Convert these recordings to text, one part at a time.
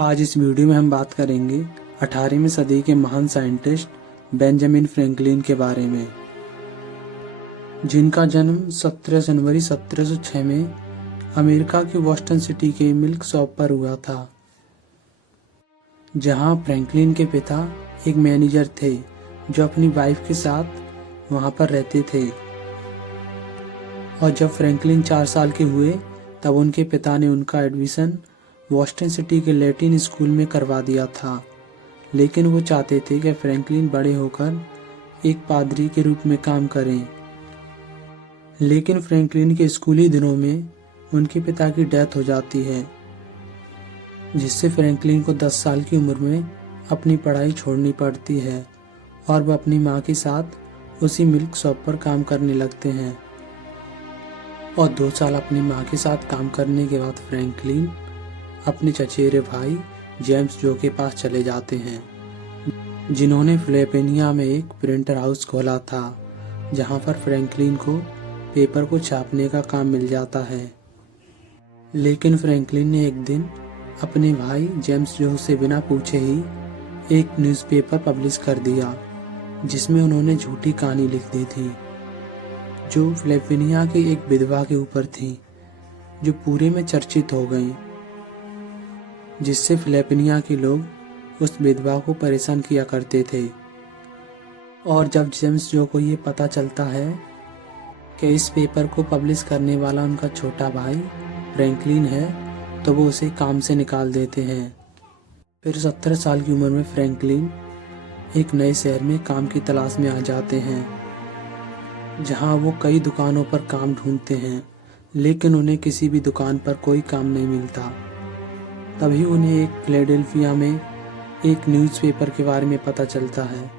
आज इस वीडियो में हम बात करेंगे 18वीं सदी के महान साइंटिस्ट बेंजामिन फ्रैंकलिन के बारे में, जिनका जन्म 17 जनवरी 1706 में अमेरिका की बोस्टन सिटी के मिल्क शॉप पर हुआ था, जहां फ्रैंकलिन के पिता एक मैनेजर थे जो अपनी वाइफ के साथ वहां पर रहते थे। और जब फ्रैंकलिन 4 साल के हुए तब उनके पिता ने उनका एडमिशन बोस्टन सिटी के लैटिन स्कूल में करवा दिया था, लेकिन वो चाहते थे कि फ्रैंकलिन बड़े होकर एक पादरी के रूप में काम करें। लेकिन फ्रैंकलिन के स्कूली दिनों में उनके पिता की डेथ हो जाती है, जिससे फ्रैंकलिन को 10 साल की उम्र में अपनी पढ़ाई छोड़नी पड़ती है और वह अपनी माँ के साथ उसी मिल्क शॉप पर काम करने लगते हैं। और 2 साल अपनी माँ के साथ काम करने के बाद फ्रैंकलिन अपने चचेरे भाई जेम्स जो के पास चले जाते हैं, जिन्होंने फिलिपिनिया में एक प्रिंटर हाउस खोला था, जहां पर फ्रैंकलिन को पेपर को छापने का काम मिल जाता है। लेकिन फ्रैंकलिन ने एक दिन अपने भाई जेम्स जो से बिना पूछे ही एक न्यूज़पेपर पब्लिश कर दिया, जिसमें उन्होंने झूठी कहानी लिख दी थी जो फिलिपिनिया की एक विधवा के ऊपर थी, जो पूरे में चर्चित हो गई, जिससे फिलिपिनिया के लोग उस विधवा को परेशान किया करते थे। और जब जेम्स जो को ये पता चलता है कि इस पेपर को पब्लिश करने वाला उनका छोटा भाई फ्रैंकलिन है, तो वो उसे काम से निकाल देते हैं। फिर 17 साल की उम्र में फ्रैंकलिन एक नए शहर में काम की तलाश में आ जाते हैं, जहां वो कई दुकानों पर काम ढूंढते हैं, लेकिन उन्हें किसी भी दुकान पर कोई काम नहीं मिलता। तभी उन्हें एक फिलाडेल्फिया में एक न्यूज़पेपर के बारे में पता चलता है।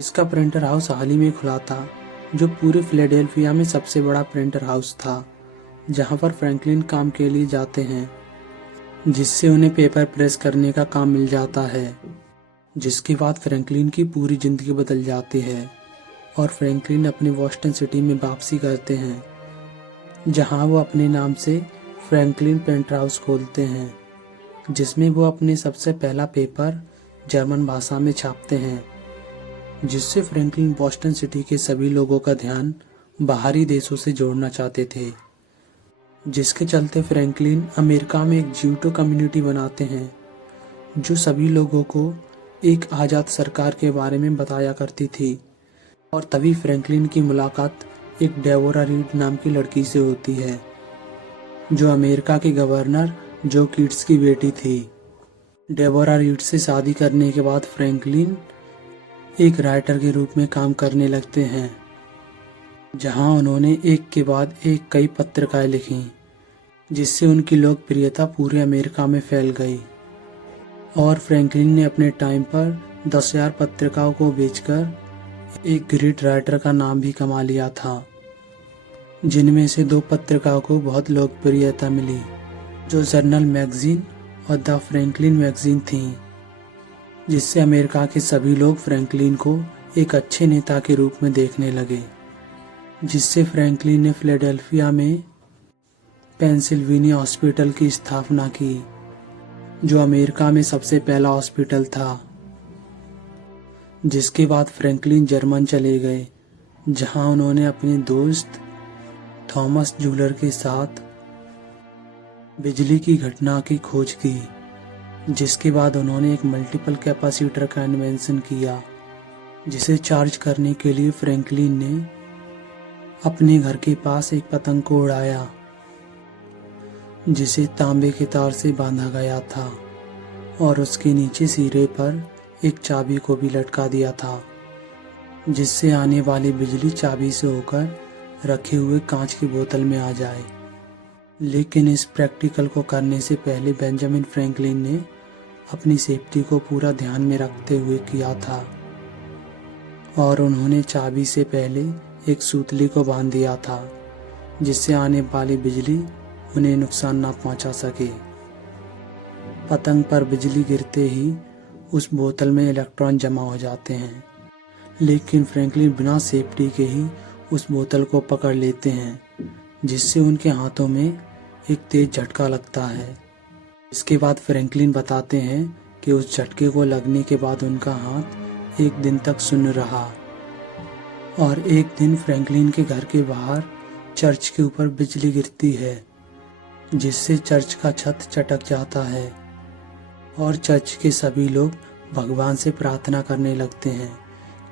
इसका प्रिंटर हाउस हाल ही में खुला था, जो पूरे फिलाडेल्फिया में सबसे बड़ा प्रिंटर हाउस था, जहां पर फ्रैंकलिन काम के लिए जाते हैं, जिससे उन्हें पेपर प्रेस करने का काम मिल जाता है, जिसके बाद फ्रैंकलिन की पूरी जिंदगी बदल जाती है और फ्रैंकलिन अपने बोस्टन सिटी में वापसी करते हैं, जहां वो अपने नाम से फ्रैंकलिन प्रिंटर हाउस खोलते हैं, जिसमें वो अपने सबसे पहला पेपर जर्मन भाषा में छापते हैं, जिससे फ्रैंकलिन बोस्टन सिटी के सभी लोगों का ध्यान बाहरी देशों से जोड़ना चाहते थे, जिसके चलते फ्रैंकलिन अमेरिका में एक ज्यूटो कम्युनिटी बनाते हैं, जो सभी लोगों को एक आज़ाद सरकार के बारे में बताया करती थी। और तभी फ्रैंकलिन की मुलाकात एक डेबोरा रीड नाम की लड़की से होती है, जो अमेरिका के गवर्नर जो कीट्स की बेटी थी। डेबोरा रीड से शादी करने के बाद फ्रैंकलिन एक राइटर के रूप में काम करने लगते हैं, जहां उन्होंने एक के बाद एक कई पत्रिकाएं लिखी, जिससे उनकी लोकप्रियता पूरे अमेरिका में फैल गई। और फ्रैंकलिन ने अपने टाइम पर 10,000 पत्रिकाओं को बेचकर एक ग्रेट राइटर का नाम भी कमा लिया था, जिनमें से 2 पत्रिकाओं को बहुत लोकप्रियता मिली, जो जर्नल मैगजीन और द फ्रैंकलिन मैगजीन थी, जिससे अमेरिका के सभी लोग फ्रैंकलिन को एक अच्छे नेता के रूप में देखने लगे, जिससे फ्रैंकलिन ने फिलाडेल्फिया में पेंसिल्वेनिया हॉस्पिटल की स्थापना की, जो अमेरिका में सबसे पहला हॉस्पिटल था। जिसके बाद फ्रैंकलिन जर्मन चले गए, जहां उन्होंने अपने दोस्त थॉमस जूलर के साथ बिजली की घटना की खोज की, जिसके बाद उन्होंने एक मल्टीपल कैपेसिटर का इन्वेंशन किया, जिसे चार्ज करने के लिए फ्रैंकलिन ने अपने घर के पास एक पतंग को उड़ाया, जिसे तांबे के तार से बांधा गया था, और उसके नीचे सिरे पर एक चाबी को भी लटका दिया था, जिससे आने वाली बिजली चाबी से होकर रखे हुए कांच की बोतल में आ जाए। लेकिन इस प्रैक्टिकल को करने से पहले बेंजामिन फ्रैंकलिन ने अपनी सेफ्टी को पूरा ध्यान में रखते हुए किया था, और उन्होंने चाबी से पहले एक सूतली को बांध दिया था, जिससे आने वाली बिजली उन्हें नुकसान ना पहुंचा सके। पतंग पर बिजली गिरते ही उस बोतल में इलेक्ट्रॉन जमा हो जाते हैं, लेकिन फ्रैंकलिन बिना सेफ्टी के ही उस बोतल को पकड़ लेते हैं, जिससे उनके हाथों में एक तेज झटका लगता है, इसके बाद फ्रैंकलिन बताते हैं कि उस झटके को लगने के बाद उनका हाथ एक दिन तक सुन्न रहा और एक दिन फ्रैंकलिन के घर के बाहर चर्च के ऊपर बिजली गिरती है, जिससे चर्च का छत चटक जाता है और चर्च के सभी लोग भगवान से प्रार्थना करने लगते हैं,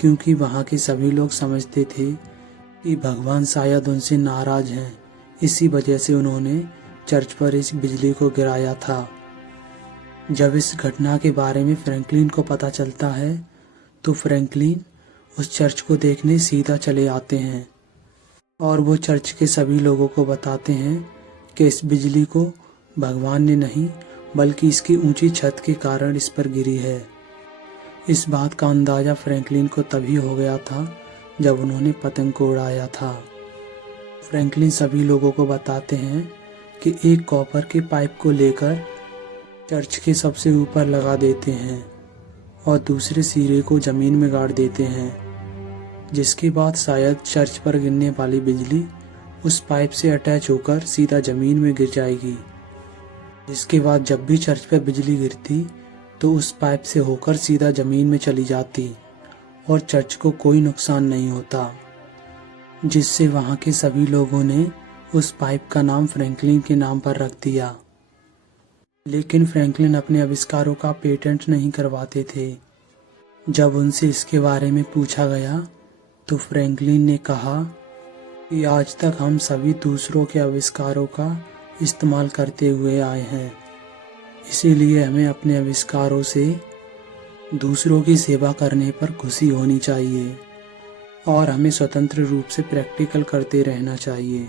क्योंकि वहाँ के सभी लोग समझते थे कि भगवान शायद उनसे नाराज हैं। इसी वजह से उन्होंने चर्च पर इस बिजली को गिराया था। जब इस घटना के बारे में फ्रैंकलिन को पता चलता है तो फ्रैंकलिन उस चर्च को देखने सीधा चले आते हैं और वो चर्च के सभी लोगों को बताते हैं कि इस बिजली को भगवान ने नहीं बल्कि इसकी ऊंची छत के कारण इस पर गिरी है। इस बात का अंदाज़ा फ्रैंकलिन को तभी हो गया था जब उन्होंने पतंग को उड़ाया था। फ्रैंकलिन सभी लोगों को बताते हैं कि एक कॉपर के पाइप को लेकर चर्च के सबसे ऊपर लगा देते हैं और दूसरे सिरे को ज़मीन में गाड़ देते हैं, जिसके बाद शायद चर्च पर गिरने वाली बिजली उस पाइप से अटैच होकर सीधा ज़मीन में गिर जाएगी, जिसके बाद जब भी चर्च पर बिजली गिरती तो उस पाइप से होकर सीधा ज़मीन में चली जाती और चर्च को कोई नुकसान नहीं होता, जिससे वहाँ के सभी लोगों ने उस पाइप का नाम फ्रैंकलिन के नाम पर रख दिया। लेकिन फ्रैंकलिन अपने आविष्कारों का पेटेंट नहीं करवाते थे। जब उनसे इसके बारे में पूछा गया तो फ्रैंकलिन ने कहा कि आज तक हम सभी दूसरों के आविष्कारों का इस्तेमाल करते हुए आए हैं, इसीलिए हमें अपने आविष्कारों से दूसरों की सेवा करने पर खुशी होनी चाहिए और हमें स्वतंत्र रूप से प्रैक्टिकल करते रहना चाहिए।